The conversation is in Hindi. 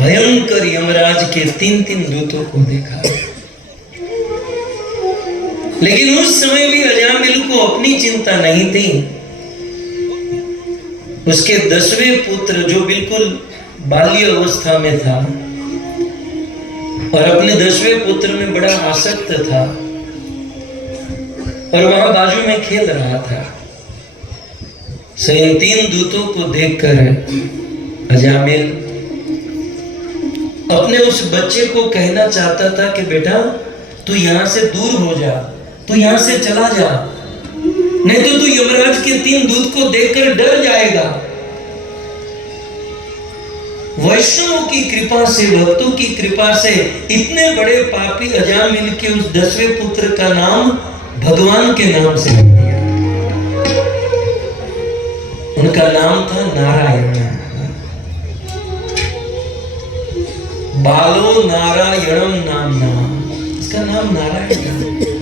भयंकर यमराज के 3-3 दूतों को देखा। लेकिन उस समय भी अजामिल को अपनी चिंता नहीं थी। उसके 10वें पुत्र जो बिल्कुल बाल्य अवस्था में था और अपने 10वें पुत्र में बड़ा आसक्त था और वहां बाजू में खेल रहा था, सो इन 3 दूतों को देखकर अजामिल अपने उस बच्चे को कहना चाहता था कि बेटा तू यहां से दूर हो जा, तू यहां से चला जा, नहीं तो तू यमराज के 3 दूत को देखकर डर जाएगा। वैष्णवों की कृपा से, भक्तों की कृपा से इतने बड़े पापी अजामिल के उस 10वें पुत्र का नाम भगवान के नाम से रख दिया। उनका नाम था नारायण। बालो नारायणम नाम, इसका नाम नारायण था।